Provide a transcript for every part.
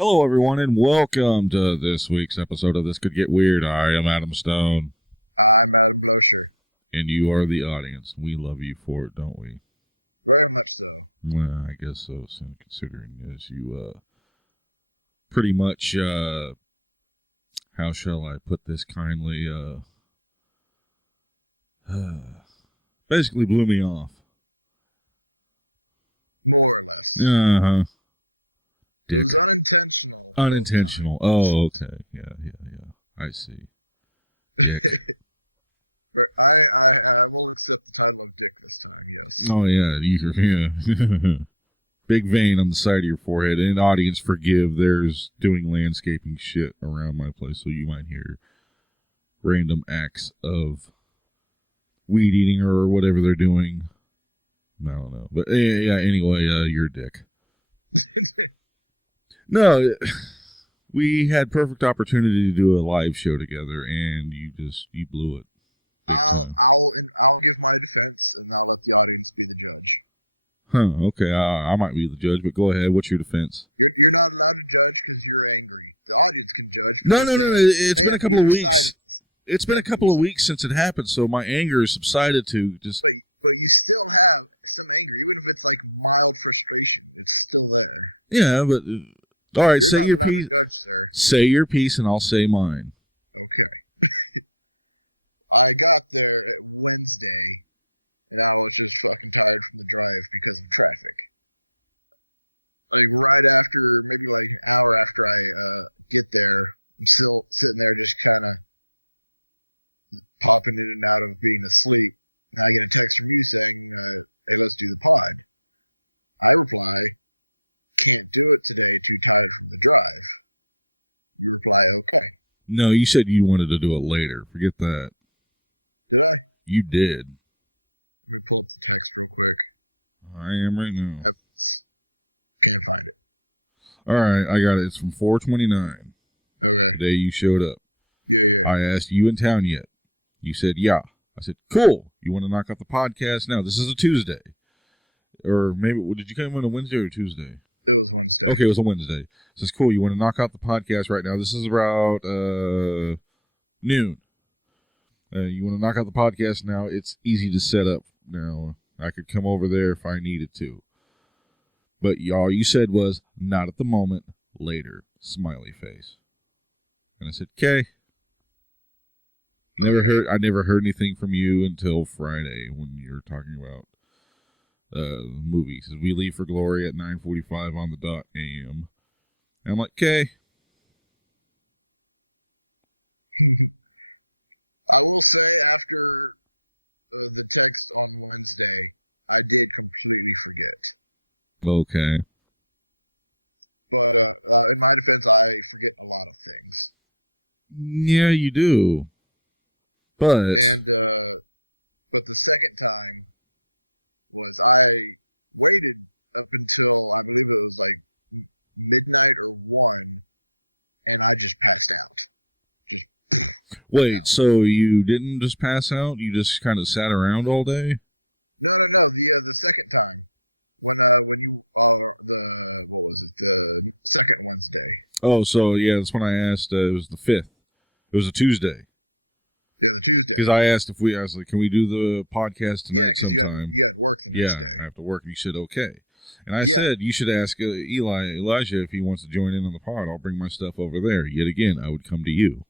Hello, everyone, and welcome to this week's episode of This Could Get Weird. I am Adam Stone, and you are the audience. We love you for it, don't we? Well, I guess so, considering as you pretty much, how shall I put this kindly, basically blew me off. Uh-huh. Dick. Unintentional. Oh, okay. Yeah. I see. Dick. Oh, yeah. Big vein on the side of your forehead. And audience, forgive. There's doing landscaping shit around my place, so you might hear random acts of weed eating or whatever they're doing. I don't know. But yeah, anyway, you're a dick. No, we had perfect opportunity to do a live show together, and you blew it big time. Huh, okay, I might be the judge, but go ahead. What's your defense? No. It's been a couple of weeks. It's been a couple of weeks since it happened, so my anger has subsided to just... Yeah, but... all right, say your piece. Say your piece, and I'll say mine. No, you said you wanted to do it later. Forget that. You did. I am right now. All right, I got it. It's from 429. Today you showed up. I asked, you in town yet? You said, yeah. I said, cool. You want to knock out the podcast now? This is a Tuesday. Or maybe, did you come on a Wednesday or a Tuesday? Okay, it was a Wednesday. Says, cool. You want to knock out the podcast right now? This is about noon. You want to knock out the podcast now? It's easy to set up now. I could come over there if I needed to. But all you said was, not at the moment, later. Smiley face. And I said, okay. I never heard anything from you until Friday when you were talking about movies. We leave for Glory at 9:45 on the dot a.m. And I'm like, okay. Okay. Yeah, you do. But wait, so you didn't just pass out? You just kind of sat around all day? Oh, so yeah, that's when I asked. It was the 5th. It was a Tuesday. Because I asked I was like, can we do the podcast tonight sometime? Yeah, I have to work. And you said, okay. And I said, you should ask Elijah if he wants to join in on the pod. I'll bring my stuff over there. Yet again, I would come to you.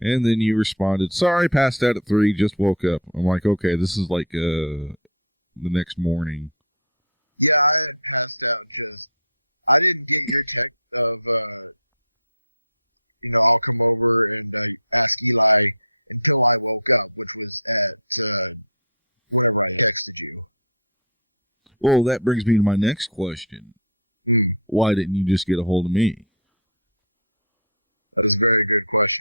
And then you responded, sorry, passed out at 3, just woke up. I'm like, okay, this is like the next morning. Well, that brings me to my next question. Why didn't you just get a hold of me?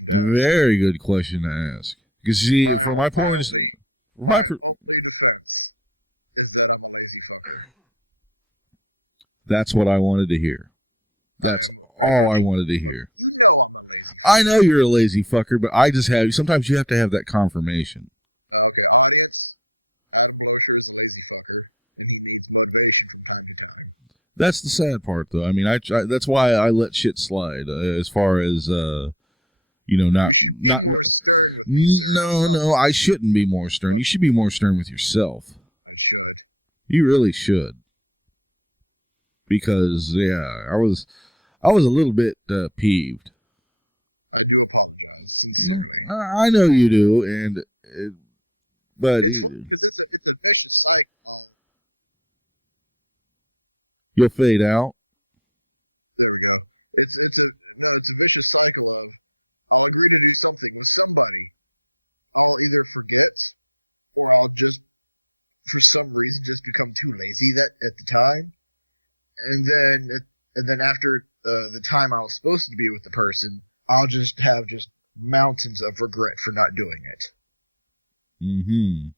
Very good question to ask. Because, see, from my point of that's what I wanted to hear. That's all I wanted to hear. I know you're a lazy fucker, but I just have... Sometimes you have to have that confirmation. That's the sad part, though. I mean, that's why I let shit slide as far as not. No, I shouldn't be more stern. You should be more stern with yourself. You really should. Because I was a little bit peeved. I know you do, but you'll fade out. Mm-hmm.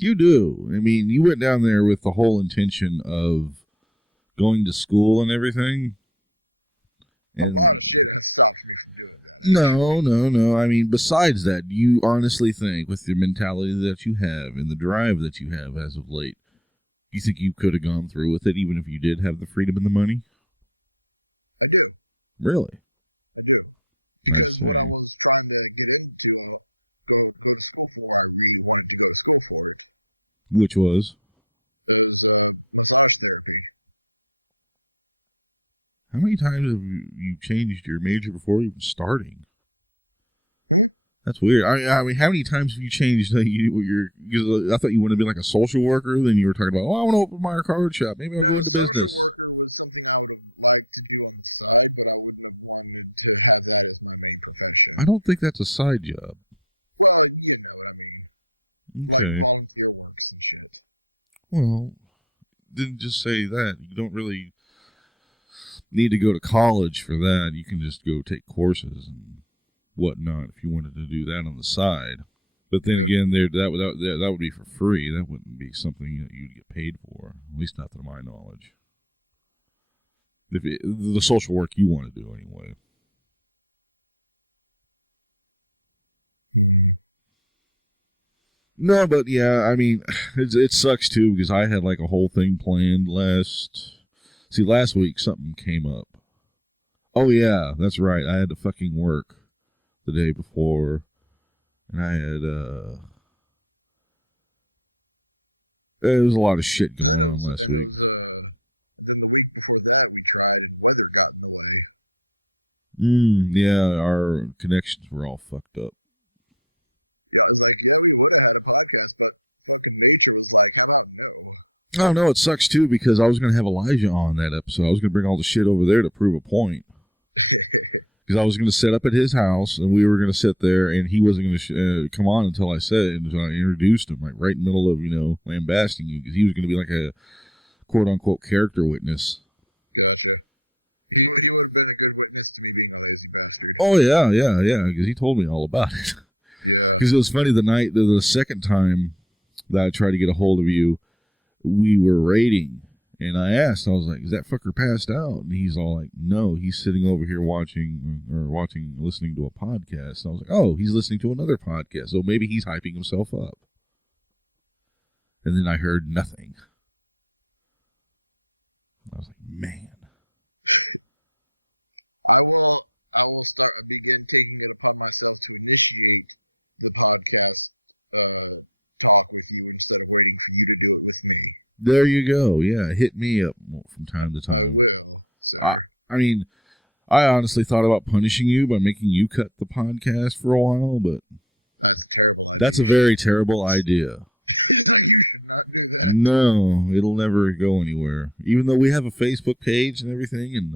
You do. I mean, you went down there with the whole intention of going to school and everything. And no. I mean, besides that, you honestly think, with the mentality that you have and the drive that you have as of late, you think you could have gone through with it even if you did have the freedom and the money? Really? I see. Which was? How many times have you changed your major before even starting? That's weird. I mean, how many times have you changed? I thought you wanted to be like a social worker. Then you were talking about, oh, I want to open my card shop. Maybe I'll go into business. I don't think that's a side job. Okay. Well, didn't just say that. You don't really need to go to college for that. You can just go take courses and whatnot if you wanted to do that on the side. But then again, that would be for free. That wouldn't be something that you'd get paid for. At least not to my knowledge. The social work you want to do anyway. No, but yeah, I mean, it sucks too because I had like a whole thing planned last week something came up. Oh yeah, that's right. I had to fucking work the day before, and I had there was a lot of shit going on last week. Yeah, our connections were all fucked up. Oh no, it sucks too because I was gonna have Elijah on that episode. I was gonna bring all the shit over there to prove a point. Because I was going to set up at his house and we were going to sit there and he wasn't going to come on until I said it. Until I introduced him, like right in the middle of lambasting you because he was going to be like a quote unquote character witness. Oh yeah. Because he told me all about it. Because it was funny the second time that I tried to get a hold of you, we were raiding. And I asked, I was like, is that fucker passed out? And he's all like, no, he's sitting over here listening to a podcast. And I was like, oh, he's listening to another podcast. So maybe he's hyping himself up. And then I heard nothing. I was like, man. There you go. Yeah, hit me up from time to time. I mean, I honestly thought about punishing you by making you cut the podcast for a while, but that's a very terrible idea. No, it'll never go anywhere. Even though we have a Facebook page and everything, and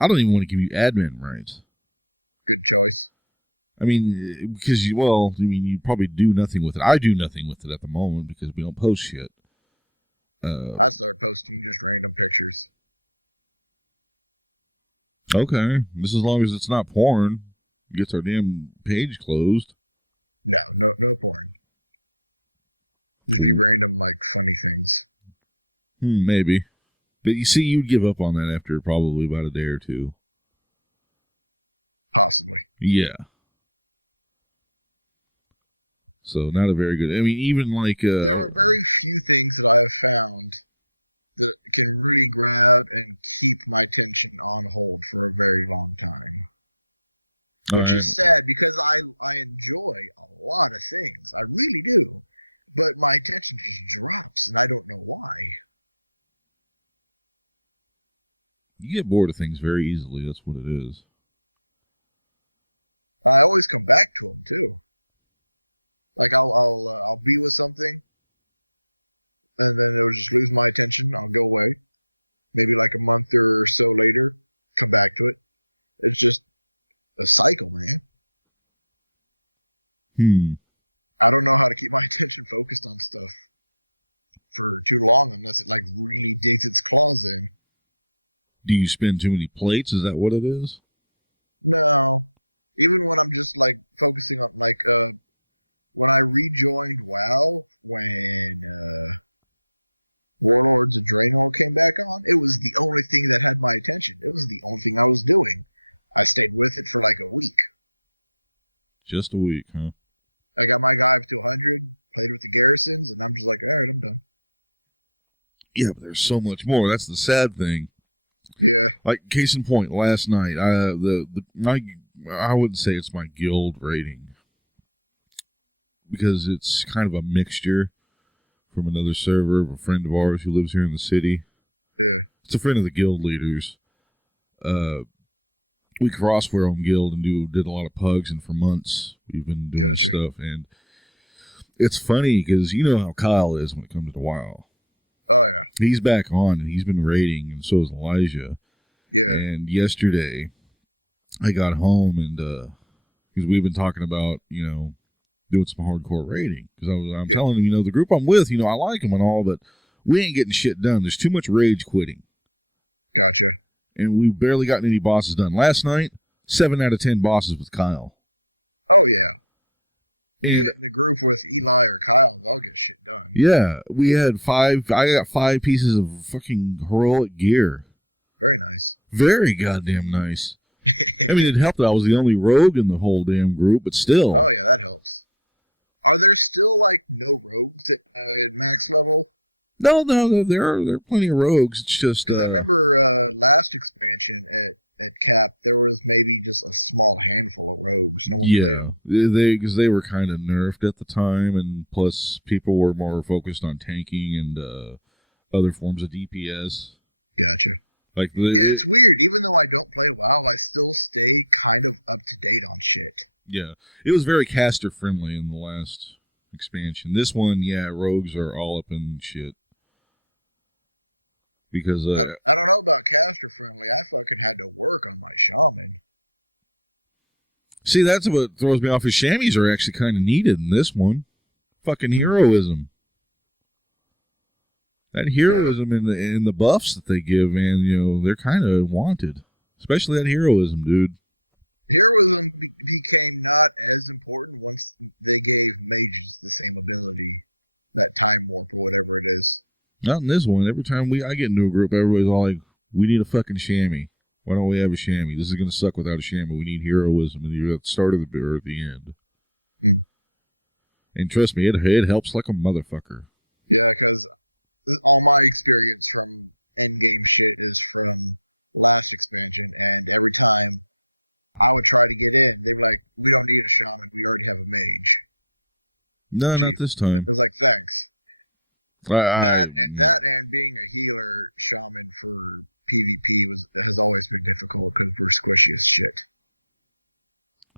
I don't even want to give you admin rights. I mean, because you probably do nothing with it. I do nothing with it at the moment because we don't post shit. Uh, okay, just as long as it's not porn, gets our damn page closed. Maybe. But you see, you'd give up on that after probably about a day or two. Yeah. So not a very good. I mean, even like all right. You get bored of things very easily. That's what it is. Hmm. Do you spin too many plates? Is that what it is? Just a week, huh? Yeah, but there's so much more. That's the sad thing. Like case in point, last night, the my I wouldn't say it's my guild rating because it's kind of a mixture from another server of a friend of ours who lives here in the city. It's a friend of the guild leaders. Uh, we crossed our own guild and did a lot of pugs, and for months we've been doing stuff. And it's funny because you know how Kyle is when it comes to WoW. He's back on and he's been raiding, and so is Elijah. And yesterday I got home and because we've been talking about doing some hardcore raiding because I'm telling him the group I'm with I like them and all, but we ain't getting shit done. There's too much rage quitting, and we've barely gotten any bosses done. Last night, 7 out of 10 bosses with Kyle, and yeah, we had 5. I got 5 pieces of fucking heroic gear. Very goddamn nice. I mean, it helped that I was the only rogue in the whole damn group, but still. No, there are plenty of rogues. It's just yeah, they were kind of nerfed at the time, and plus people were more focused on tanking and other forms of DPS. Like yeah, it was very caster friendly in the last expansion. This one, yeah, rogues are all up in shit because see, that's what throws me off. His chamois are actually kind of needed in this one. Fucking heroism. That heroism in the buffs that they give, man, they're kind of wanted. Especially that heroism, dude. Not in this one. Every time I get into a group, everybody's all like, "We need a fucking chamois. Why don't we have a chamois? This is gonna suck without a chamois. We need heroism, and you're at the start of the or at the end." And trust me, it helps like a motherfucker. No, not this time. I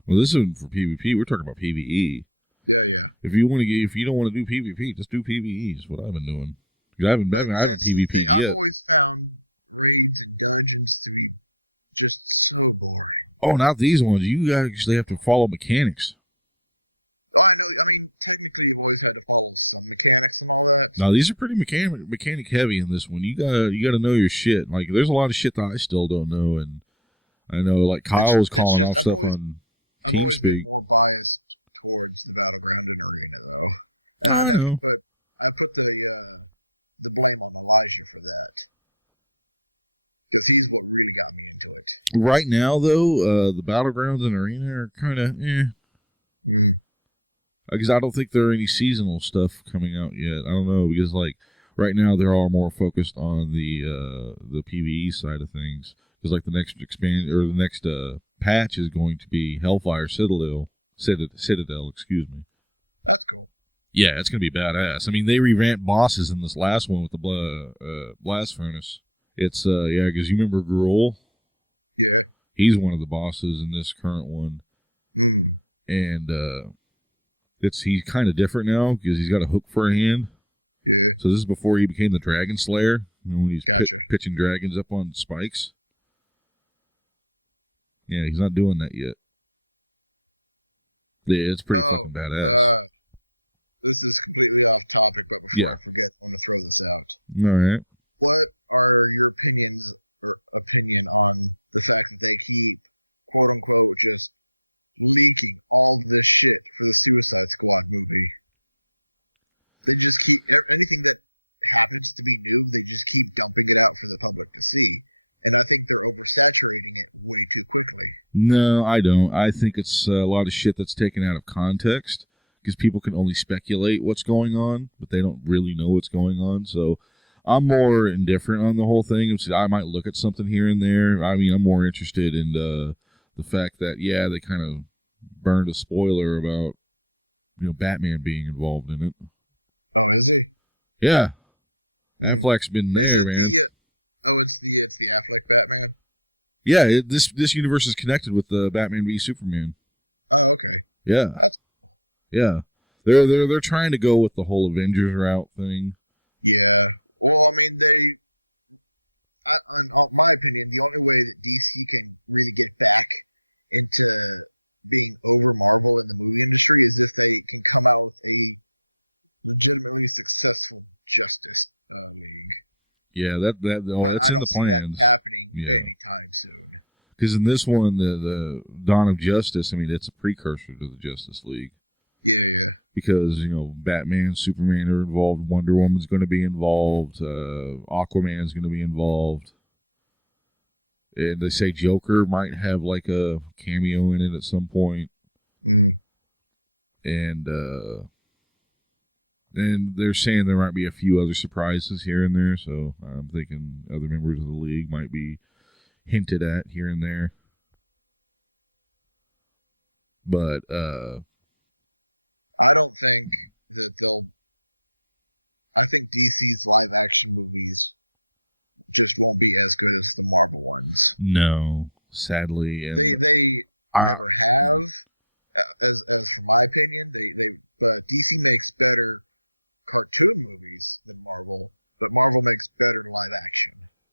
well, this isn't for PvP. We're talking about PvE. If you don't want to do PvP, just do PvE. Is what I've been doing. I haven't PvP'd yet. Oh, not these ones. You actually have to follow mechanics. Now these are pretty mechanic heavy in this one. You gotta know your shit. Like there's a lot of shit that I still don't know, and I know like Kyle was calling off stuff on TeamSpeak. Oh, I know. Right now, though, the battlegrounds and arena are kind of Because I don't think there are any seasonal stuff coming out yet. I don't know, because like right now they're all more focused on the PvE side of things. Because like the next expand or the next patch is going to be Hellfire Citadel, excuse me. Yeah, it's gonna be badass. I mean, they revamped bosses in this last one with the blast furnace. It's yeah, because you remember Gruul? He's one of the bosses in this current one, and he's kind of different now because he's got a hook for a hand. So this is before he became the Dragon Slayer, when he's pitching dragons up on spikes. Yeah, he's not doing that yet. Yeah, it's pretty fucking badass. Yeah. All right. No, I don't. I think it's a lot of shit that's taken out of context because people can only speculate what's going on, but they don't really know what's going on. So I'm more indifferent on the whole thing. I might look at something here and there. I mean, I'm more interested in the fact that, yeah, they kind of burned a spoiler about, Batman being involved in it. Yeah, Affleck's been there, man. Yeah, this universe is connected with the Batman v Superman. Yeah, yeah. They're trying to go with the whole Avengers route thing. Yeah, that's in the plans. Yeah, because in this one, the Dawn of Justice, I mean, it's a precursor to the Justice League. Because Batman, Superman are involved, Wonder Woman's going to be involved, Aquaman's going to be involved, and they say Joker might have like a cameo in it at some point, and they're saying there might be a few other surprises here and there. So I'm thinking other members of the league might be hinted at here and there, but no, sadly, and I.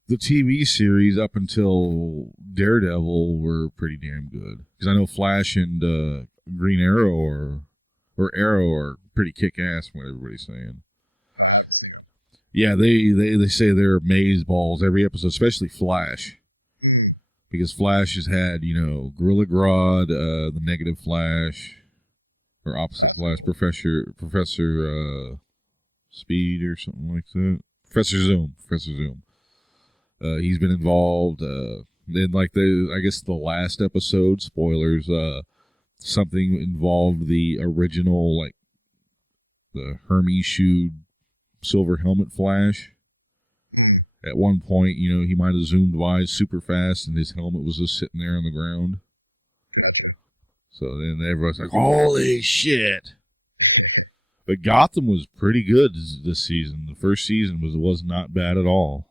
The TV series up until Daredevil were pretty damn good because I know Flash and Green Arrow or Arrow are pretty kick ass. What everybody's saying. Yeah, they say they're maze balls every episode, especially Flash, because Flash has had Gorilla Grodd, the Negative Flash, or opposite Flash, Professor Speed or something like that. Professor Zoom. He's been involved. Then, like I guess the last episode, spoilers. Something involved the original, like the Hermes shoe silver helmet Flash. At one point, he might have zoomed by super fast, and his helmet was just sitting there on the ground. So then everyone's like, "Holy shit!" But Gotham was pretty good this season. The first season was not bad at all.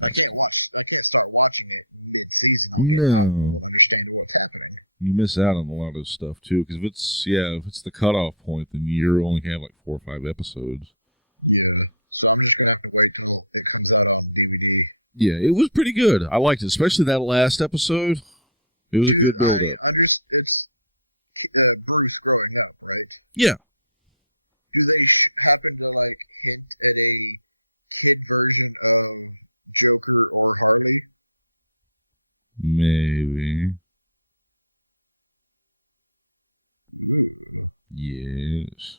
That's no. You miss out on a lot of stuff too, because if it's the cutoff point, then you only have like 4 or 5 episodes. Yeah, it was pretty good. I liked it, especially that last episode. It was a good build up. Yeah, maybe. Yes.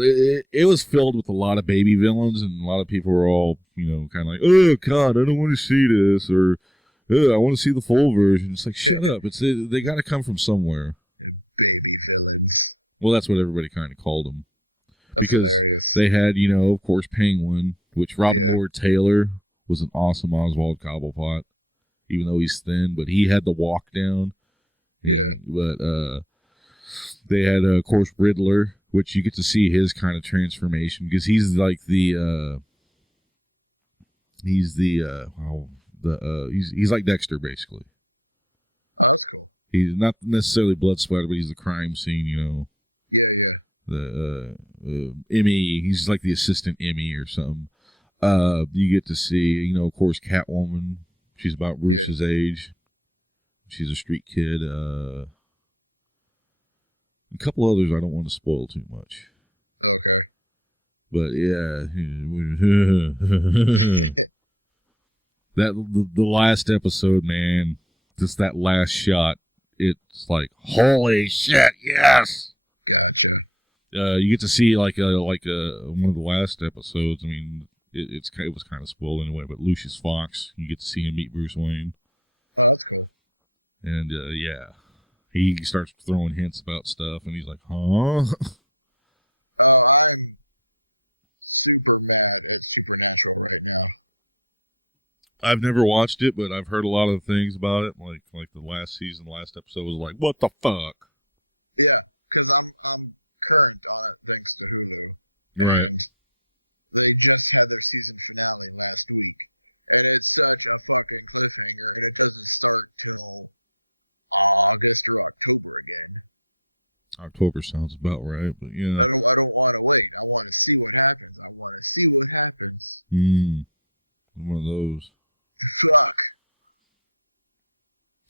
It was filled with a lot of baby villains, and a lot of people were all, kind of like, oh, God, I don't want to see this, or I want to see the full version. It's like, shut up. They got to come from somewhere. Well, that's what everybody kind of called them. Because they had, of course, Penguin, which Robin Lord Taylor was an awesome Oswald Cobblepot, even though he's thin, but he had the walk down. But they had, of course, Riddler, which you get to see his kind of transformation, because he's like he's like Dexter, basically. He's not necessarily blood splatter, but he's the crime scene, the Emmy. He's like the assistant Emmy or something. You get to see, of course, Catwoman. She's about Bruce's age. She's a street kid. A couple others I don't want to spoil too much. But yeah, the last episode, man, just that last shot, it's like, holy shit, yes. You get to see like one of the last episodes. I mean, it was kind of spoiled anyway. But Lucius Fox, you get to see him meet Bruce Wayne, and yeah, he starts throwing hints about stuff, and he's like, huh? I've never watched it, but I've heard a lot of things about it. Like the last season, last episode was like, what the fuck? Right. October sounds about right, but yeah. One of those.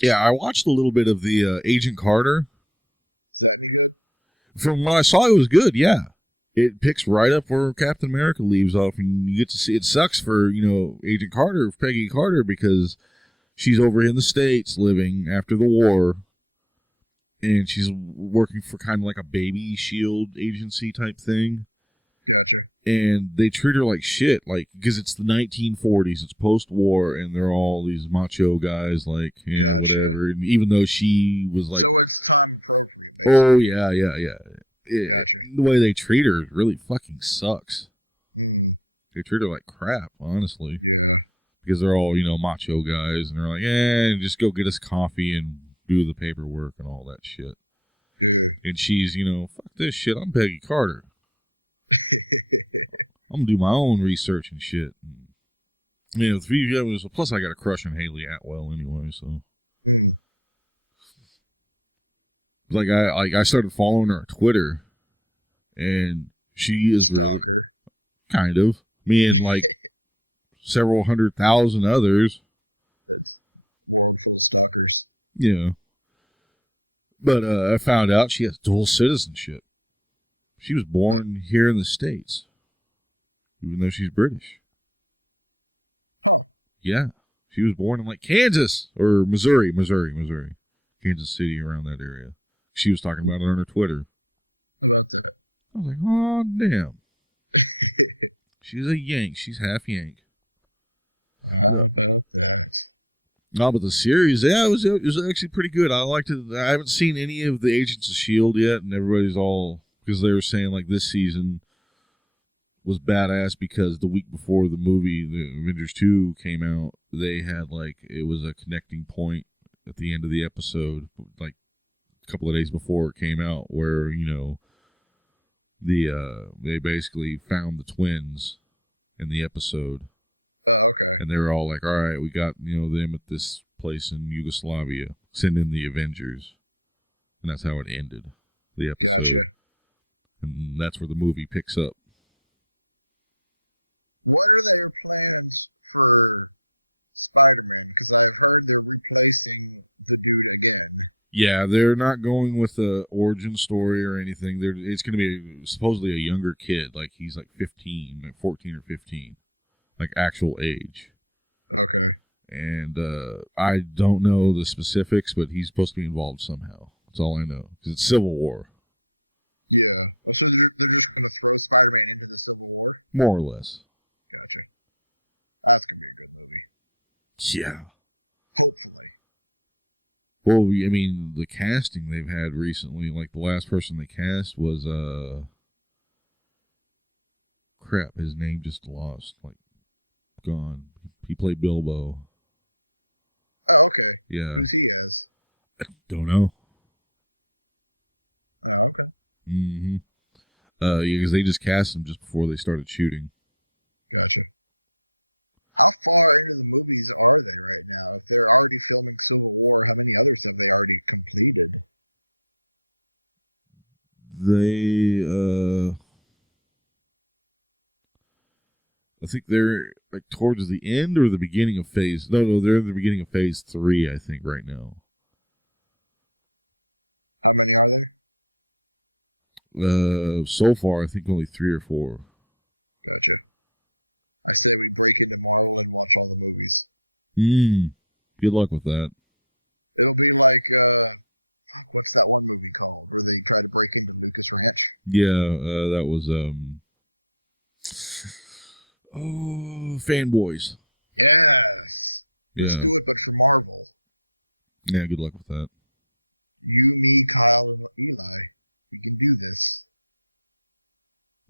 Yeah, I watched a little bit of the Agent Carter. From what I saw, it was good, yeah. It picks right up where Captain America leaves off, and you get to see. It sucks for Agent Carter, Peggy Carter, because she's over in the States living after the war, and she's working for kind of like a baby shield agency type thing, and they treat her like shit, like, because it's the 1940s, it's post-war, and they're all these macho guys, like, yeah, whatever. And even though she was like, oh yeah. The way they treat her really fucking sucks. They treat her like crap, honestly, because they're all macho guys, and they're like, just go get us coffee and do the paperwork and all that shit. And she's, fuck this shit. I'm Peggy Carter. I'm gonna do my own research and shit. Plus I got a crush on Haley Atwell anyway, so. Like I started following her on Twitter, and she is really kind of me and like several 100,000 others. Yeah. But I found out she has dual citizenship. She was born here in the States, even though she's British. Yeah. She was born in like Kansas or Missouri. Kansas City, around that area. She was talking about it on her Twitter. I was like, oh, damn. She's a Yank. She's half Yank. No, but the series, yeah, it was actually pretty good. I liked it. I haven't seen any of the Agents of S.H.I.E.L.D. yet, and everybody's all, because they were saying, like, this season was badass because the week before the movie, the Avengers 2 came out, they had, like, it was a connecting point at the end of the episode, like, a couple of days before it came out, where they basically found the twins in the episode, and they were all like, all right, we got them at this place in Yugoslavia, send in the Avengers, and that's how it ended, the episode, and that's where the movie picks up. Yeah, they're not going with the origin story or anything. It's going to be supposedly a younger kid, like he's like 15, like 14 or 15, like actual age. And I don't know the specifics, but he's supposed to be involved somehow. That's all I know, because it's Civil War. more or less. Yeah. Well, I mean, the casting they've had recently, like the last person they cast was crap, his name just lost, like gone. He played Bilbo. Yeah. Don't know. Mm-hmm. Yeah, because they just cast him just before they started shooting. They, I think they're like towards the end or the beginning of phase. No, they're in the beginning of phase 3. I think right now. So far, I think only 3 or 4. Hmm. Good luck with that. Yeah, that was oh, fanboys. Yeah, yeah. Good luck with that.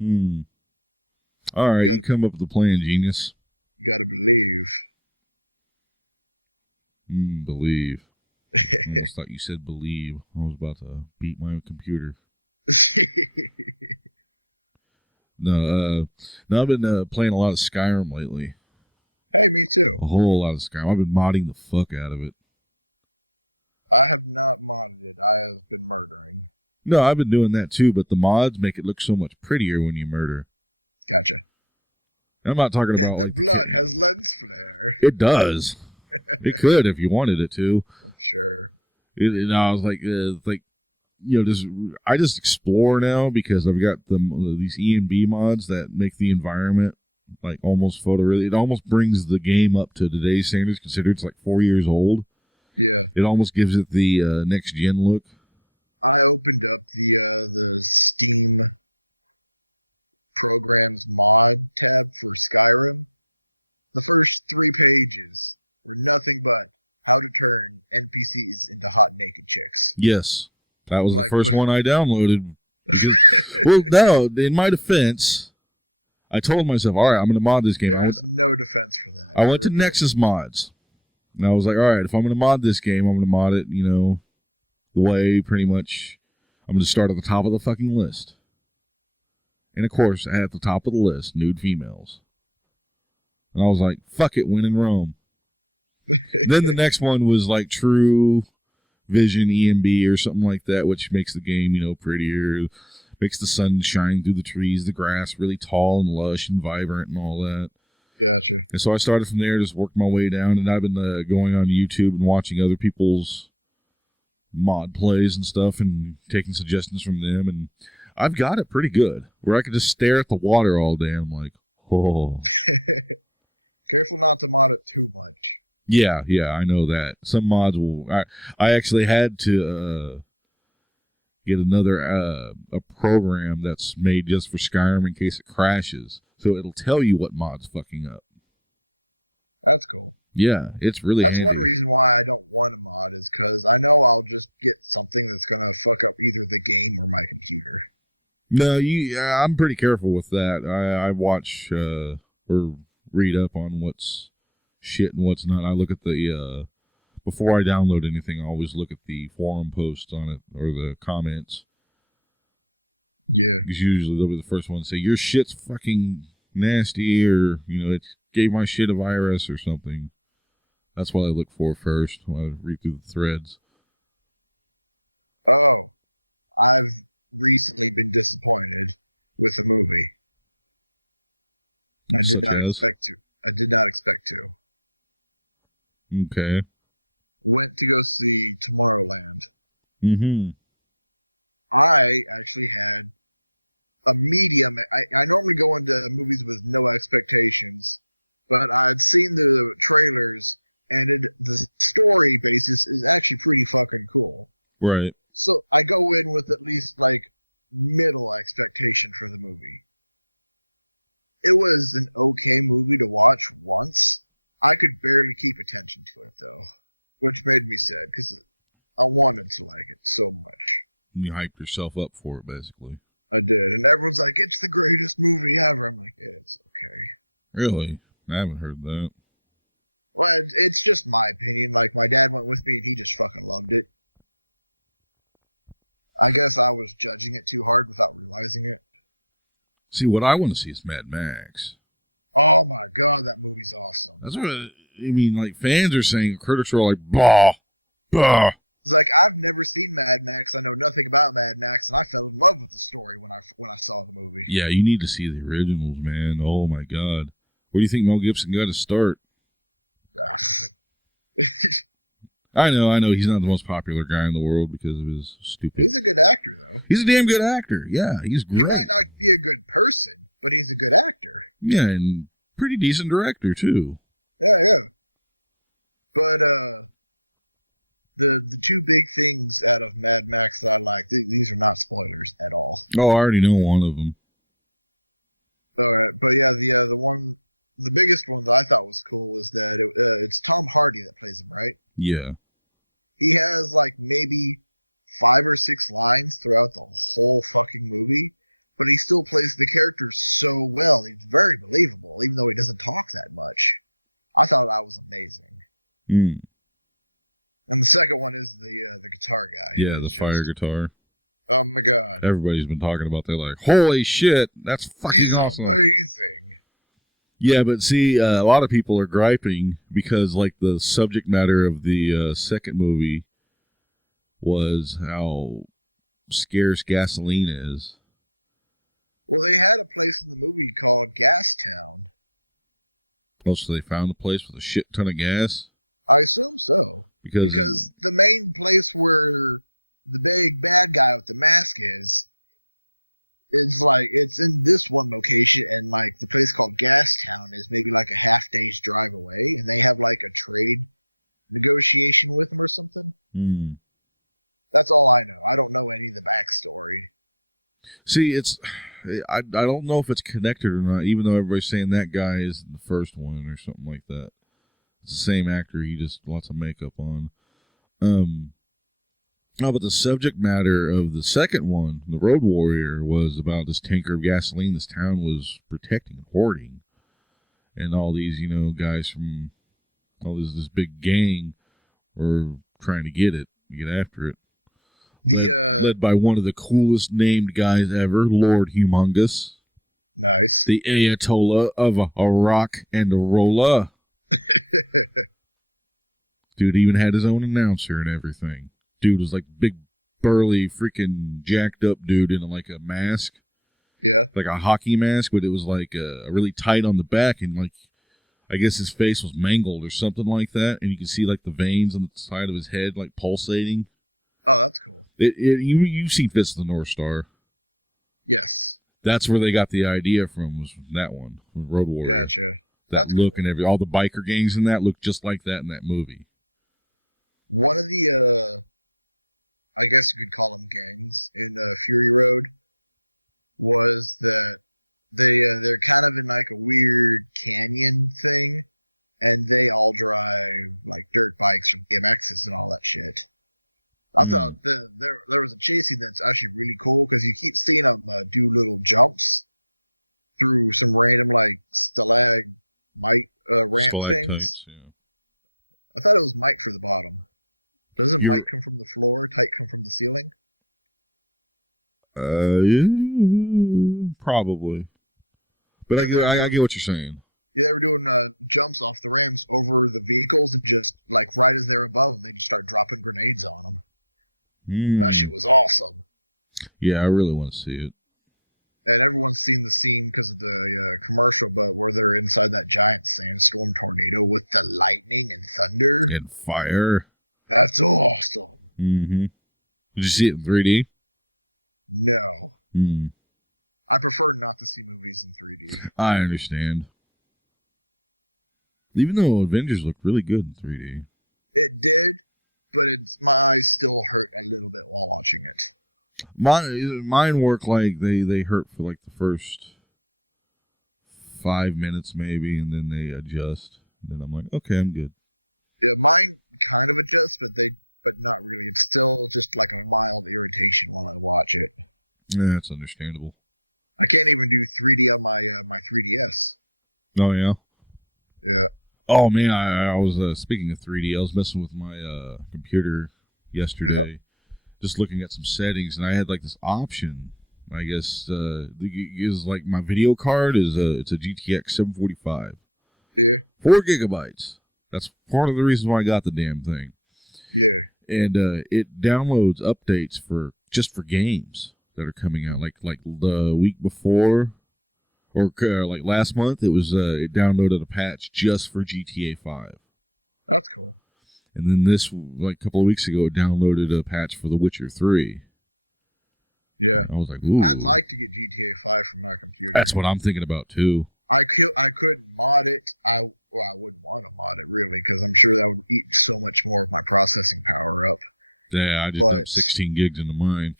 Hmm. All right, you come up with a plan, genius. Believe. I almost thought you said believe. I was about to beat my own computer. No, I've been playing a lot of Skyrim lately. A whole lot of Skyrim. I've been modding the fuck out of it. No, I've been doing that too, but the mods make it look so much prettier when you murder. I'm not talking about like the kit. It does. It could if you wanted it to. And I was like just I just explore now because I've got these E&B mods that make the environment like almost photorealistic. It almost brings the game up to today's standards, considering it's like 4 years old. It almost gives it the next gen look. Yes, that was the first one I downloaded because, well, no, in my defense, I told myself, all right, I'm going to mod this game. I went to Nexus Mods, and I was like, all right, if I'm going to mod this game, I'm going to mod it, the way pretty much I'm going to start at the top of the fucking list. And of course, at the top of the list, nude females. And I was like, fuck it, win in Rome. Then the next one was like True Vision EMB or something like that, which makes the game, prettier, makes the sun shine through the trees, the grass really tall and lush and vibrant and all that. And so I started from there, just worked my way down, and I've been going on YouTube and watching other people's mod plays and stuff and taking suggestions from them, and I've got it pretty good where I could just stare at the water all day. I'm like, oh. Yeah, I know that. Some mods will. I actually had to get another a program that's made just for Skyrim in case it crashes, so it'll tell you what mod's fucking up. Yeah, it's really handy. No, I'm pretty careful with that. I watch or read up on what's shit and what's not. I look at the before I download anything. I always look at the forum posts on it or the comments. Because usually they'll be the first one to say your shit's fucking nasty, or it gave my shit a virus or something. That's what I look for first when I read through the threads. Such as, okay, mm-hmm, right. and you hyped yourself up for it, basically. Really? I haven't heard that. See, what I want to see is Mad Max. That's what I mean. Like, fans are saying, critics are like, bah, bah. Yeah, you need to see the originals, man. Oh my God. Where do you think Mel Gibson got to start? I know. He's not the most popular guy in the world because of his stupid. He's a damn good actor. Yeah, he's great. Yeah, and pretty decent director too. Oh, I already know one of them. Yeah. Mm. Yeah, the fire guitar. Everybody's been talking about that. Like, holy shit, that's fucking awesome. Yeah, but see, a lot of people are griping because, like, the subject matter of the second movie was how scarce gasoline is. Oh, so they found a place with a shit ton of gas? Because in. Hmm. See, it's. I don't know if it's connected or not, even though everybody's saying that guy is the first one or something like that. It's the same actor, he just lots of makeup on. No, but the subject matter of the second one, The Road Warrior, was about this tanker of gasoline this town was protecting and hoarding. And all these, guys from all this big gang were trying to get it, get after it. Led by one of the coolest named guys ever, Lord Humongous, the Ayatollah of Iraq and Rolla. Dude even had his own announcer and everything. Dude was like big, burly, freaking jacked up dude in like a mask, like a hockey mask, but it was like really tight on the back, and like I guess his face was mangled or something like that, and you can see like the veins on the side of his head like pulsating. You've seen Fist of the North Star. That's where they got the idea from, was that one, Road Warrior. That look and all the biker gangs in that look just like that in that movie. Mm. Stalactites, yeah. You're yeah, probably, but I get what you're saying. Hmm. Yeah, I really want to see it. And fire. Mm-hmm. Did you see it in 3D? Hmm. I understand. Even though Avengers looked really good in 3D. Mine work like they hurt for like the first 5 minutes maybe, and then they adjust. And then I'm like, okay, I'm good. Yeah, that's understandable. Oh, yeah? Oh, man, I was, speaking of 3D, I was messing with my computer yesterday, just looking at some settings, and I had, like, this option. I guess is like my video card is it's a GTX 745, 4 GB. That's part of the reason why I got the damn thing. And it downloads updates for games that are coming out. Like the week before, or like last month, it downloaded a patch just for GTA 5. And then this, like a couple of weeks ago, it downloaded a patch for The Witcher 3. I was like, ooh. That's what I'm thinking about, too. Yeah, I just dumped 16 gigs into mine.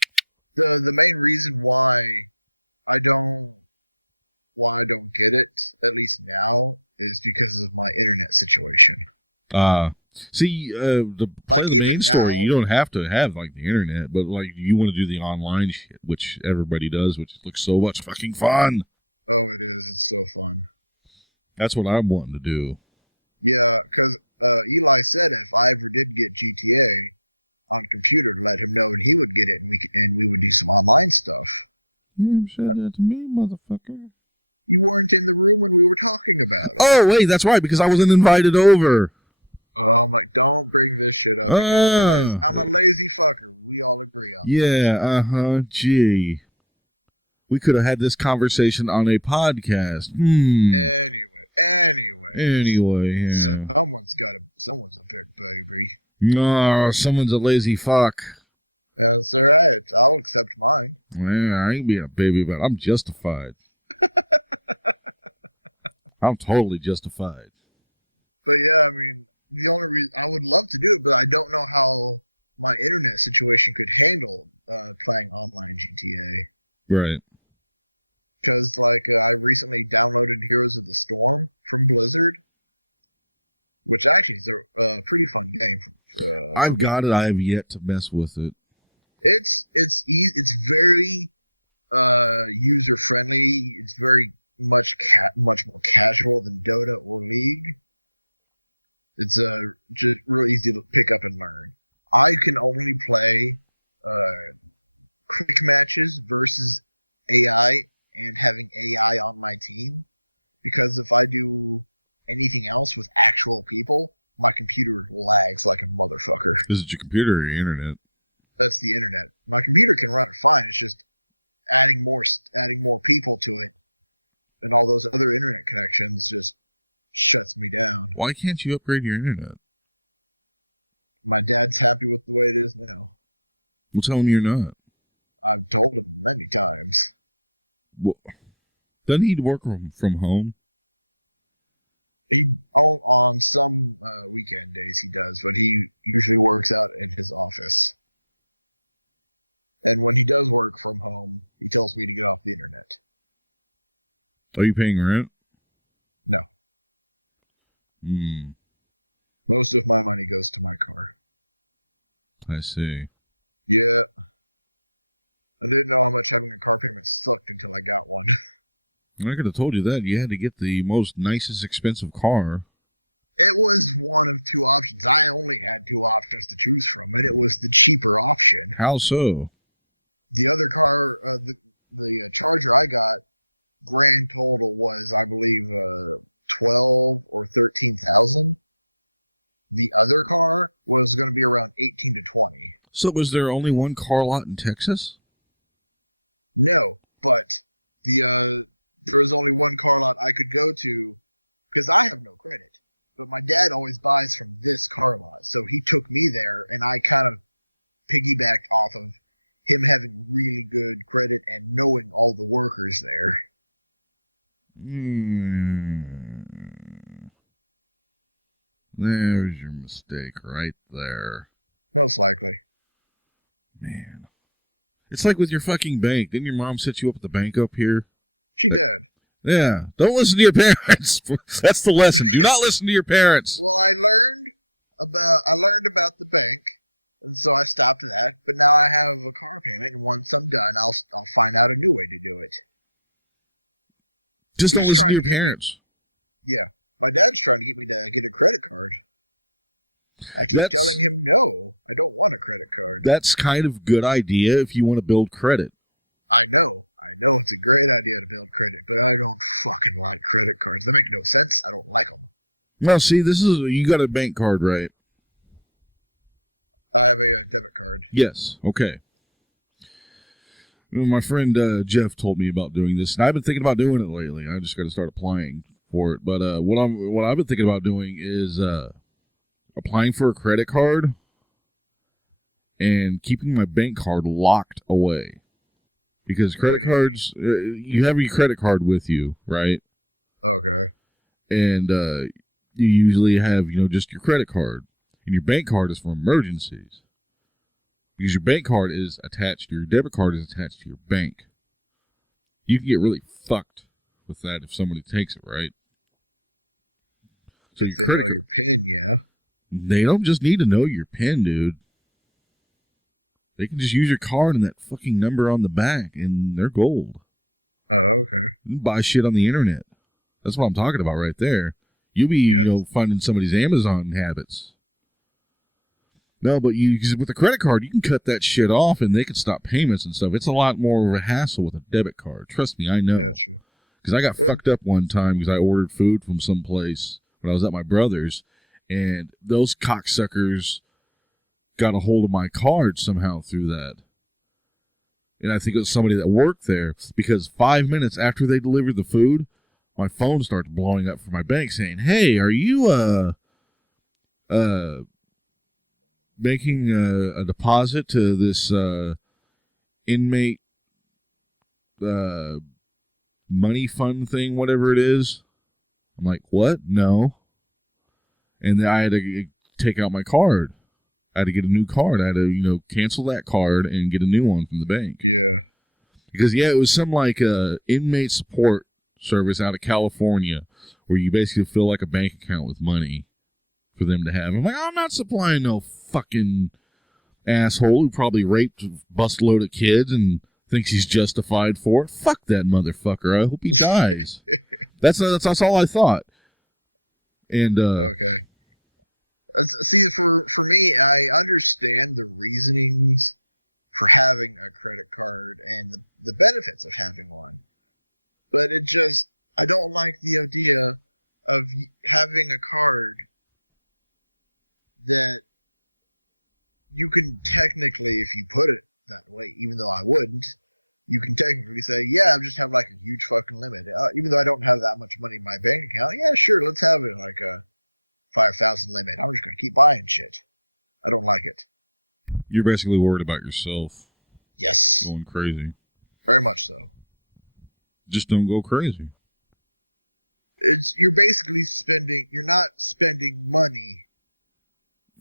See, to play the main story, you don't have to have like the internet, but like you want to do the online shit, which everybody does, which looks so much fucking fun. That's what I'm wanting to do. You said that to me, motherfucker. Oh, wait, that's right, because I wasn't invited over. Yeah, gee. We could have had this conversation on a podcast. Anyway, yeah. No, someone's a lazy fuck. Well, I ain't being a baby about it. I'm justified. I'm totally justified. Right. I've got it. I have yet to mess with it. Is it your computer or your internet? Why can't you upgrade your internet? Well, tell them you're not. Well, doesn't he work from home? Are you paying rent? I see. I could have told you that. You had to get the most nicest expensive car. How so? So was there only one car lot in Texas? There's your mistake right there. Man. It's like with your fucking bank. Didn't your mom set you up at the bank up here? Like, yeah. Don't listen to your parents. That's the lesson. Do not listen to your parents. Just don't listen to your parents. That's kind of good idea if you want to build credit. Now, see, this is you got a bank card, right? Yes. Okay. My friend Jeff told me about doing this, and I've been thinking about doing it lately. I just got to start applying for it. But what I've been thinking about doing is applying for a credit card and keeping my bank card locked away. Because credit cards, you have your credit card with you, right? And you usually have, just your credit card. And your bank card is for emergencies. Because your bank card is attached, your debit card is attached to your bank. You can get really fucked with that if somebody takes it, right? So your credit card, they don't just need to know your PIN, dude. They can just use your card and that fucking number on the back, and they're gold. You can buy shit on the internet. That's what I'm talking about right there. You'll be, finding somebody's Amazon habits. No, but with a credit card, you can cut that shit off and they can stop payments and stuff. It's a lot more of a hassle with a debit card. Trust me, I know. Because I got fucked up one time because I ordered food from someplace when I was at my brother's, and those cocksuckers got a hold of my card somehow through that. And I think it was somebody that worked there, because 5 minutes after they delivered the food, my phone started blowing up from my bank saying, "Hey, are you making a deposit to this inmate money fund thing, whatever it is?" I'm like, "What? No." And then I had to take out my card. I had to get a new card. I had to, cancel that card and get a new one from the bank. Because, it was some inmate support service out of California where you basically fill like a bank account with money for them to have. I'm like, I'm not supplying no fucking asshole who probably raped a busload of kids and thinks he's justified for it. Fuck that motherfucker. I hope he dies. That's all I thought. And you're basically worried about yourself going crazy. Just don't go crazy.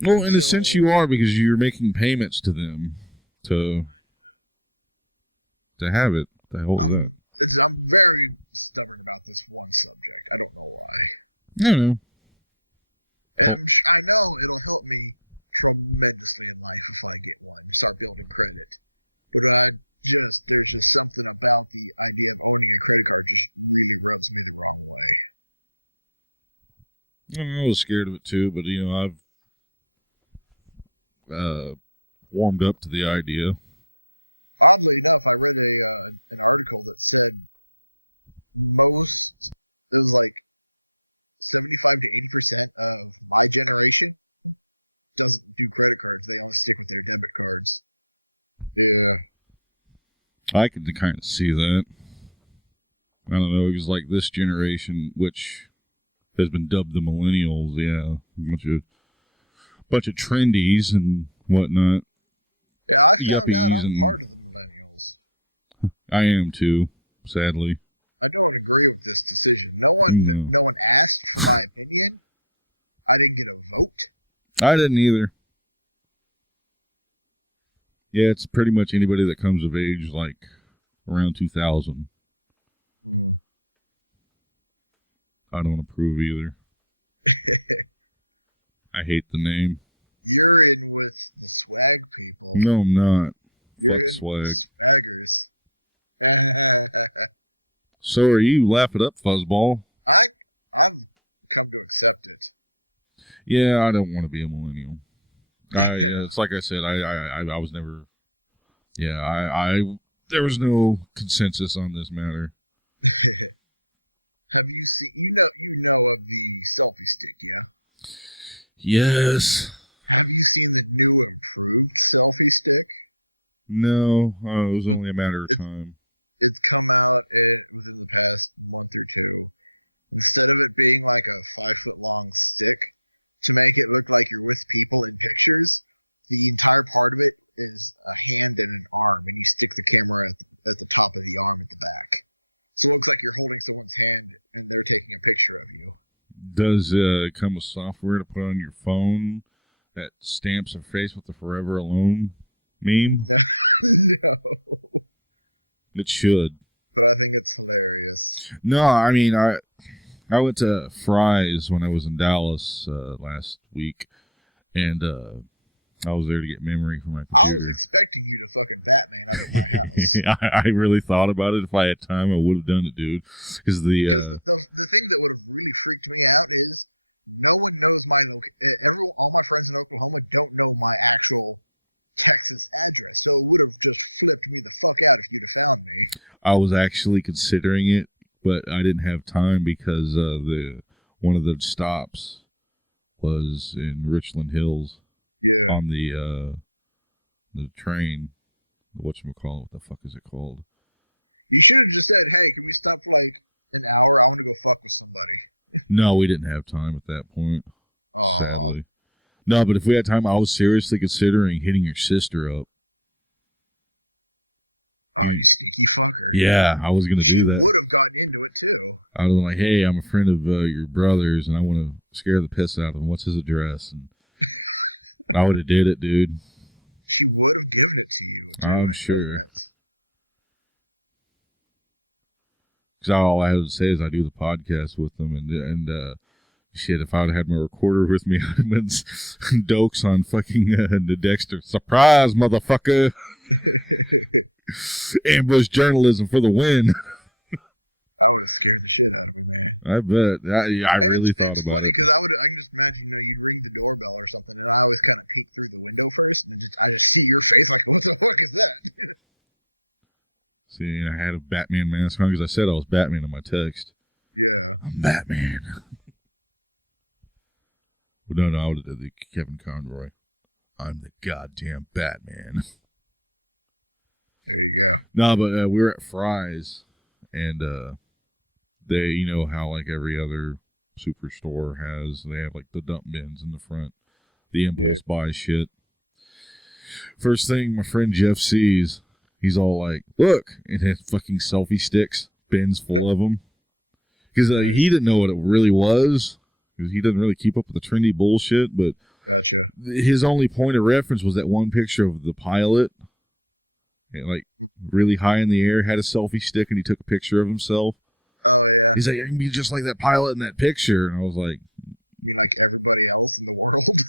Well, in a sense, you are, because you're making payments to them to have it. What the hell is that? I don't know. Oh. I was scared of it too, but I've warmed up to the idea. I can kind of see that. I don't know. It was like this generation, which has been dubbed the millennials. Yeah, bunch of trendies and whatnot, yuppies, and I am too. Sadly, no, I didn't either. Yeah, it's pretty much anybody that comes of age like around 2000. I don't approve either. I hate the name. No, I'm not. Fuck swag. So are you. Laugh it up, fuzzball. Yeah, I don't want to be a millennial. It's like I said, I was never. Yeah, there was no consensus on this matter. Yes. No, it was only a matter of time. Does come with software to put on your phone that stamps a face with the "Forever Alone" meme? It should. No, I mean I went to Fry's when I was in Dallas last week, and I was there to get memory for my computer. I really thought about it. If I had time, I would have done it, dude. Because I was actually considering it, but I didn't have time because the one of the stops was in Richland Hills on the train. Whatchamacallit, what the fuck is it called? No, we didn't have time at that point, sadly. No, but if we had time, I was seriously considering hitting your sister up. You, yeah, I was gonna do that. I was like, hey, I'm a friend of your brother's, and I want to scare the piss out of him. What's his address? And I would have did it, dude. I'm sure. Because all I have to say is I do the podcast with them, and shit, if I'd had my recorder with me, I'd have been dokes on fucking the Dexter. Surprise, motherfucker! Ambush journalism for the win. I bet. I really thought about it. See, I had a Batman mask on because I said I was Batman in my text. I'm Batman. But no, I would have did the Kevin Conroy. I'm the goddamn Batman. No, but we were at Fry's, and they, you know how like every other superstore has, they have like the dump bins in the front, the impulse buy shit. First thing my friend Jeff sees, he's all like, "Look!" and has fucking selfie sticks, bins full of them, because he didn't know what it really was, because he doesn't really keep up with the trendy bullshit. But his only point of reference was that one picture of the pilot, and, like really high in the air, had a selfie stick, and he took a picture of himself. He's like, "I can be just like that pilot in that picture," and I was like,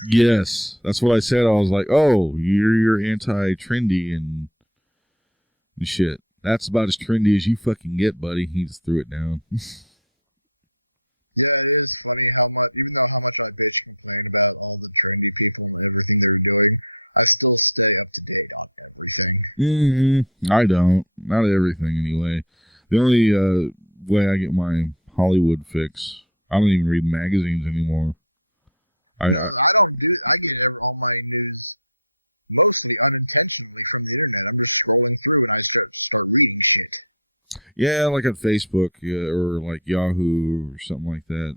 "Yes, that's what I said." I was like, "Oh, you're anti-trendy and shit. That's about as trendy as you fucking get, buddy." He just threw it down. I don't. Not everything, anyway. The only way I get my Hollywood fix, I don't even read magazines anymore. I yeah, like on Facebook, or like Yahoo or something like that.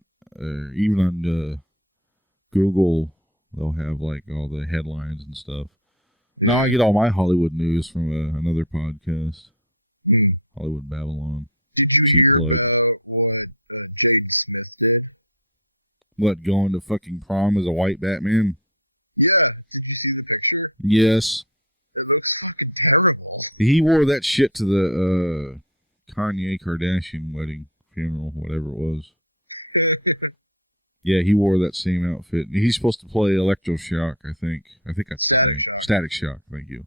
Even on Google, they'll have like all the headlines and stuff. Now I get all my Hollywood news from another podcast, Hollywood Babylon. Cheap plug. What, going to fucking prom as a white Batman? Yes. He wore that shit to the Kanye Kardashian wedding, funeral, whatever it was. Yeah, he wore that same outfit. He's supposed to play Electroshock, I think. I think that's his name. Static Shock, thank you.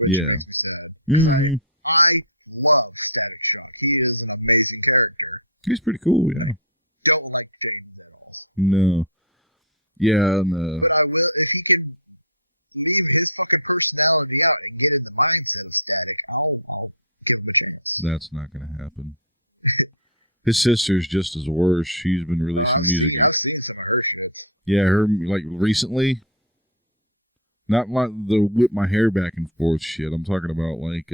Yeah. Mm-hmm. He's pretty cool, yeah. No. Yeah, no. That's not going to happen. His sister's just as worse. She's been releasing music. Yeah, her, like, recently. Not like the whip my hair back and forth shit. I'm talking about, like,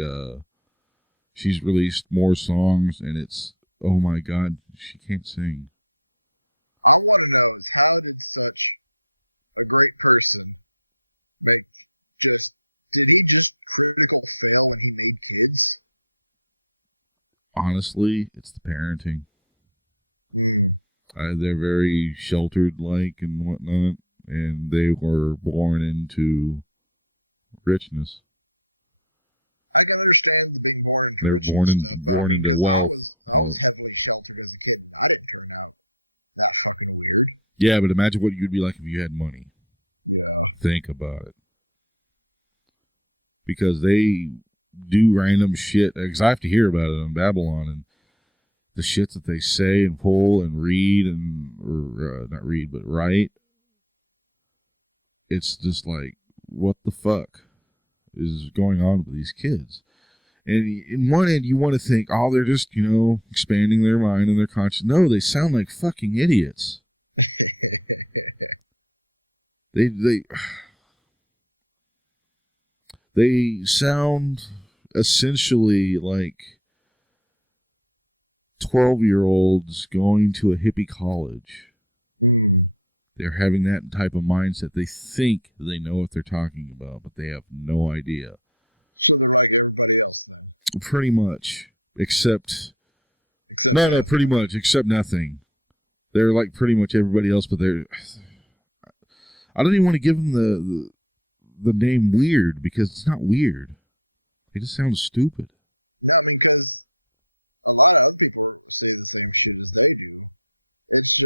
she's released more songs, and it's, oh my god, she can't sing. Honestly, it's the parenting. They're very sheltered, like, and whatnot, and they were born into richness. They were born into wealth. Well, yeah, but imagine what you'd be like if you had money. Think about it, because they do random shit. Because I have to hear about it on Babylon, and the shit that they say and pull and read and or not read but write. It's just like, what the fuck is going on with these kids? And in one end, you want to think, oh, they're just, expanding their mind and their conscience. No, they sound like fucking idiots. They they sound essentially like 12-year-olds going to a hippie college. They're having that type of mindset. They think they know what they're talking about, but they have no idea. Pretty much. Except, no, pretty much. Except nothing. They're like pretty much everybody else, but they're. I don't even want to give them the name weird, because it's not weird. They just sound stupid.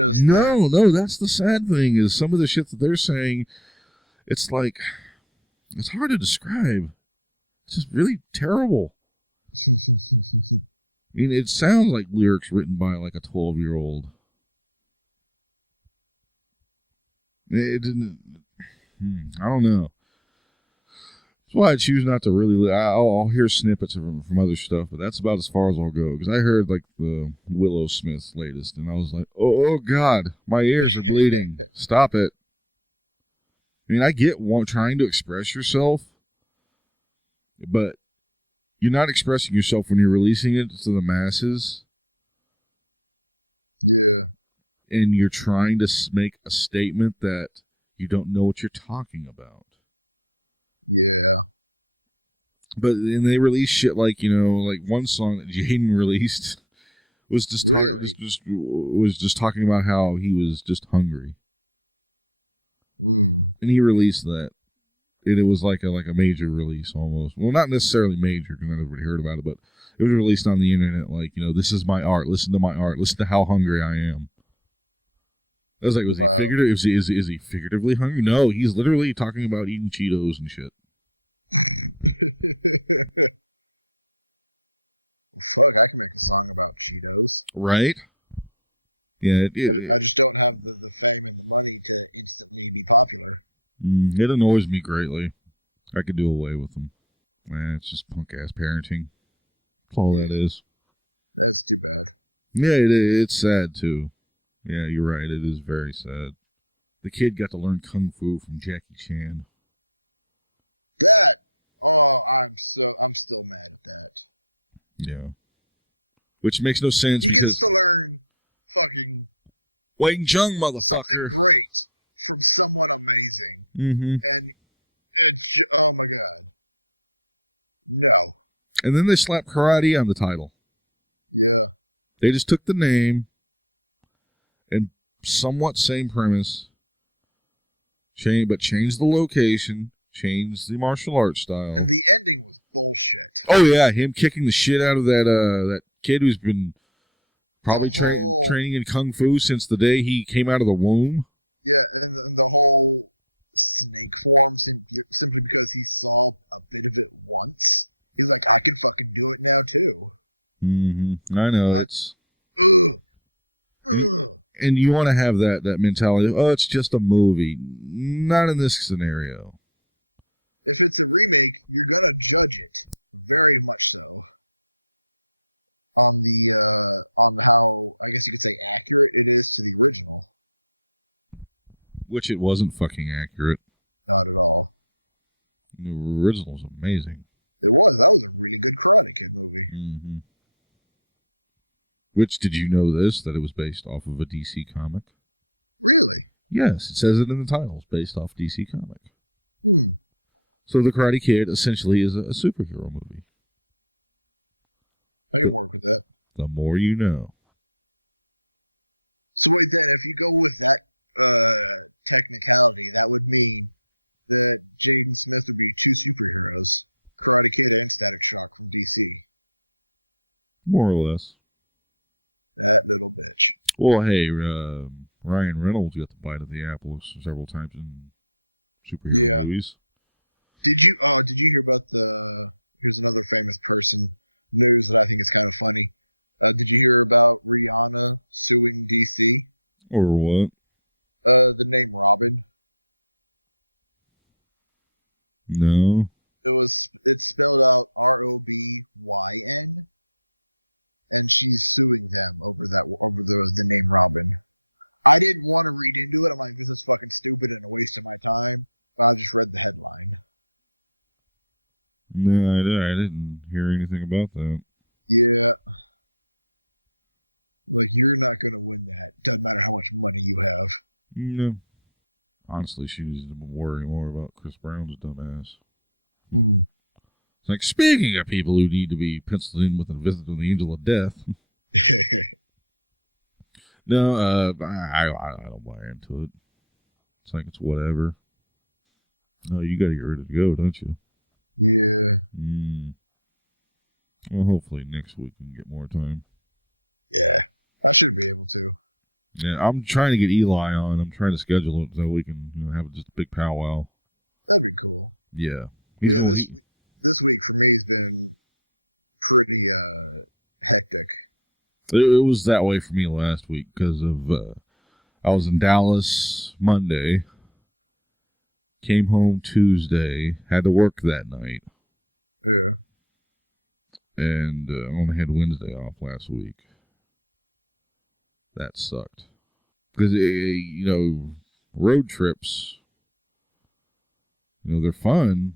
No, that's the sad thing, is some of the shit that they're saying, it's like, it's hard to describe. It's just really terrible. I mean, it sounds like lyrics written by like a 12-year-old. It didn't. I don't know. That's why I choose not to really. I'll hear snippets from other stuff, but that's about as far as I'll go. Because I heard like the Willow Smith's latest, and I was like, oh God, my ears are bleeding. Stop it. I mean, I get trying to express yourself, but you're not expressing yourself when you're releasing it to the masses, and you're trying to make a statement that you don't know what you're talking about. But and they release shit like, like one song that Jaden released was just talking about how he was just hungry, and he released that. And it was like a major release almost. Well, not necessarily major because not everybody heard about it, but it was released on the internet. Like, this is my art. Listen to my art. Listen to how hungry I am. I was like, was he figurative? Is he figuratively hungry? No, he's literally talking about eating Cheetos and shit. Right? Yeah, it annoys me greatly. I could do away with them. It's just punk ass parenting. That's all that is. Yeah, it's sad too. Yeah, you're right. It is very sad. The kid got to learn kung fu from Jackie Chan. Yeah, which makes no sense because Wang Chung, motherfucker. Mm-hmm. And then they slapped karate on the title. They just took the name and somewhat same premise, but changed the location, changed the martial arts style. Oh yeah, him kicking the shit out of that kid who's been probably training in kung fu since the day he came out of the womb. I know it's And you want to have that mentality of, oh, it's just a movie. Not in this scenario. Which it wasn't fucking accurate. The original's amazing. Mm-hmm. Which, did you know this, that it was based off of a DC comic? Yes, it says it in the title. It's based off DC comic. So The Karate Kid essentially is a superhero movie. The more you know. More or less. Well, hey, Ryan Reynolds got the bite of the apple several times in superhero movies. Or what? No. No, I didn't hear anything about that. No. Honestly, she needs to worry more about Chris Brown's dumbass. It's like, speaking of people who need to be penciled in with a visit from the angel of death. No, I don't buy into it. It's like it's whatever. No, you got to get ready to go, don't you? Mm. Well, hopefully next week we can get more time. Yeah, I'm trying to get Eli on. I'm trying to schedule it so we can have just a big powwow. Yeah, he's been. It was that way for me last week because of I was in Dallas Monday, came home Tuesday, had to work that night, and only had Wednesday off last week. That sucked because road trips, they're fun,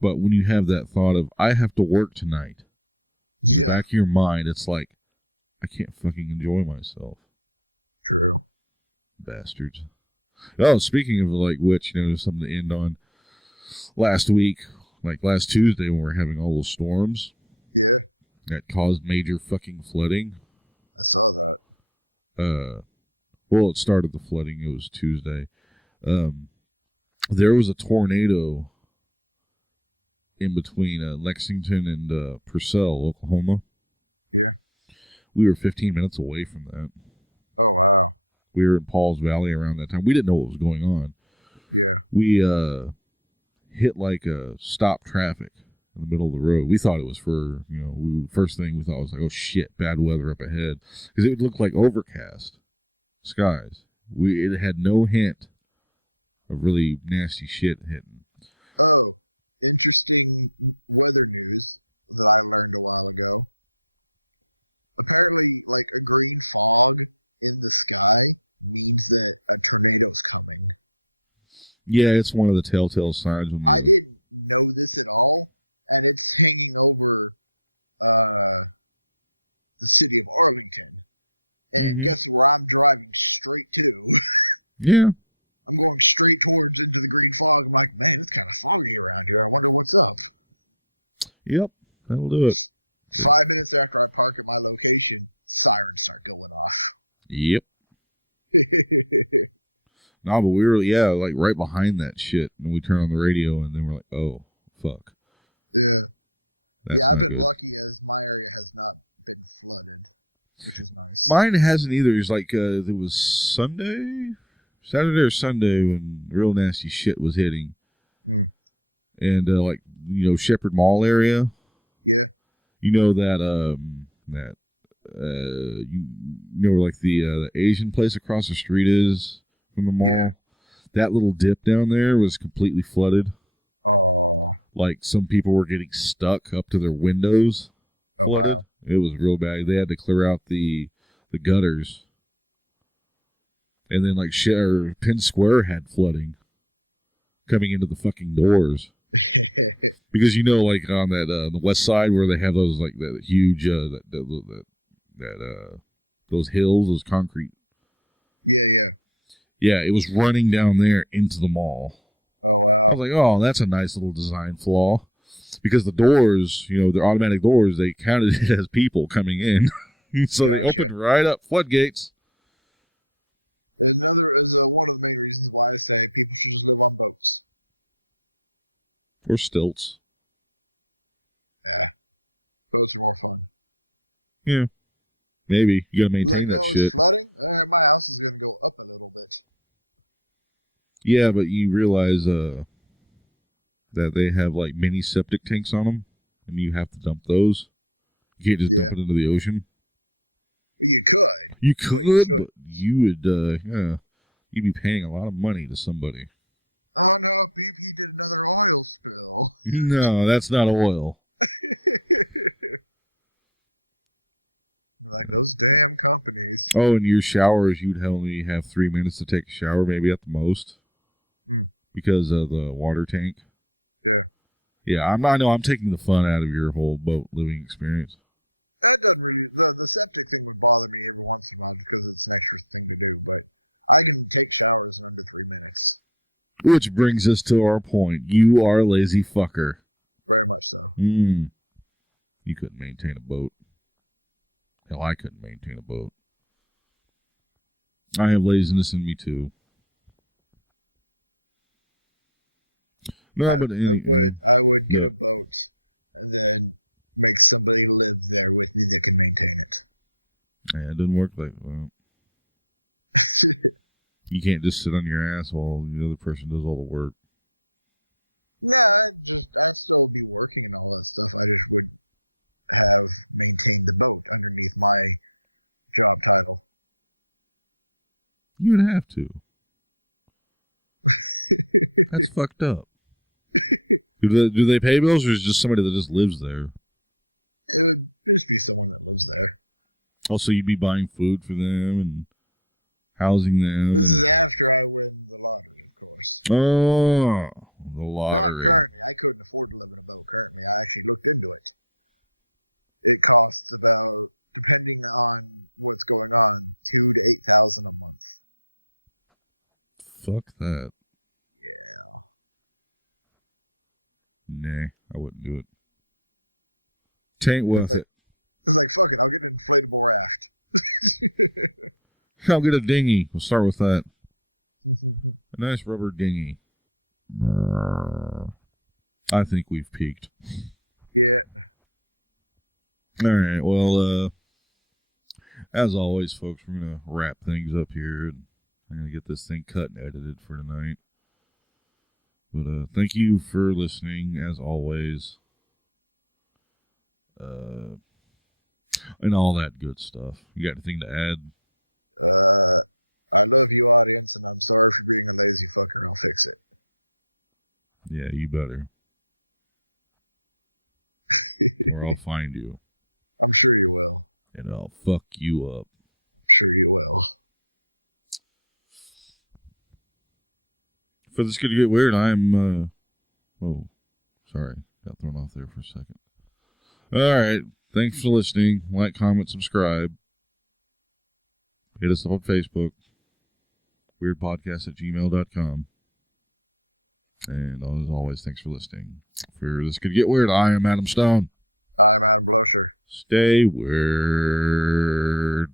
but when you have that thought of I have to work tonight, in the back of your mind, it's like I can't fucking enjoy myself. Bastards. Oh, speaking of like which, something to end on. Last week, like last Tuesday, when we were having all those storms that caused major fucking flooding. Well, it started the flooding. It was Tuesday. There was a tornado in between Lexington and Purcell, Oklahoma. We were 15 minutes away from that. We were in Pauls Valley around that time. We didn't know what was going on. We hit like a stop traffic in the middle of the road. We thought it was for, first thing we thought was like, oh shit, bad weather up ahead. Because it looked like overcast skies. It had no hint of really nasty shit hitting. Yeah, it's one of the telltale signs when you. Mm-hmm. Yeah. Yep. That'll do it. Yep. No, but we were like right behind that shit, and we turned on the radio, and then we're like, oh fuck, that's not good. Mine hasn't either. It's like it was Saturday or Sunday when real nasty shit was hitting, and like Shepherd Mall area. You know that you know where like the Asian place across the street is from the mall. That little dip down there was completely flooded. Like some people were getting stuck up to their windows, flooded. It was real bad. They had to clear out the gutters. And then like Penn Square had flooding coming into the fucking doors. Because you know, like on that the west side where they have those like that huge those hills, those concrete. Yeah, it was running down there into the mall. I was like, oh, that's a nice little design flaw. Because the doors, you know, they're automatic doors, they counted it as people coming in. So they opened right up, floodgates. Or stilts. Yeah. Maybe. You gotta maintain that shit. Yeah, but you realize that they have like mini septic tanks on them, and you have to dump those. You can't just dump it into the ocean. You could, but you would, yeah, you'd be paying a lot of money to somebody. No, that's not oil. Oh, in your showers, you'd only have 3 minutes to take a shower, maybe at the most, because of the water tank. Yeah, I know I'm taking the fun out of your whole boat living experience. Which brings us to our point. You are a lazy fucker. Hmm. You couldn't maintain a boat. Hell, I couldn't maintain a boat. I have laziness in me too. No, but anyway, no. Yeah, it didn't work like that. You can't just sit on your ass while the other person does all the work. You'd have to. That's fucked up. Do they pay bills, or is it just somebody that just lives there? Also, you'd be buying food for them and housing them, and oh, the lottery. Fuck that. Nah, I wouldn't do it. Tain't worth it. I'll get a dinghy. We'll start with that. A nice rubber dinghy. I think we've peaked. All right. Well, as always, folks, we're gonna wrap things up here, and I'm gonna get this thing cut and edited for tonight. But thank you for listening, as always, and all that good stuff. You got anything to add? Yeah, you better, or I'll find you and I'll fuck you up. For this could get weird, I'm. Oh, sorry, got thrown off there for a second. All right, thanks for listening. Like, comment, subscribe. Hit us up on Facebook. Weirdpodcast@gmail.com. And as always, thanks for listening. For this could get weird, I am Adam Stone. Stay weird.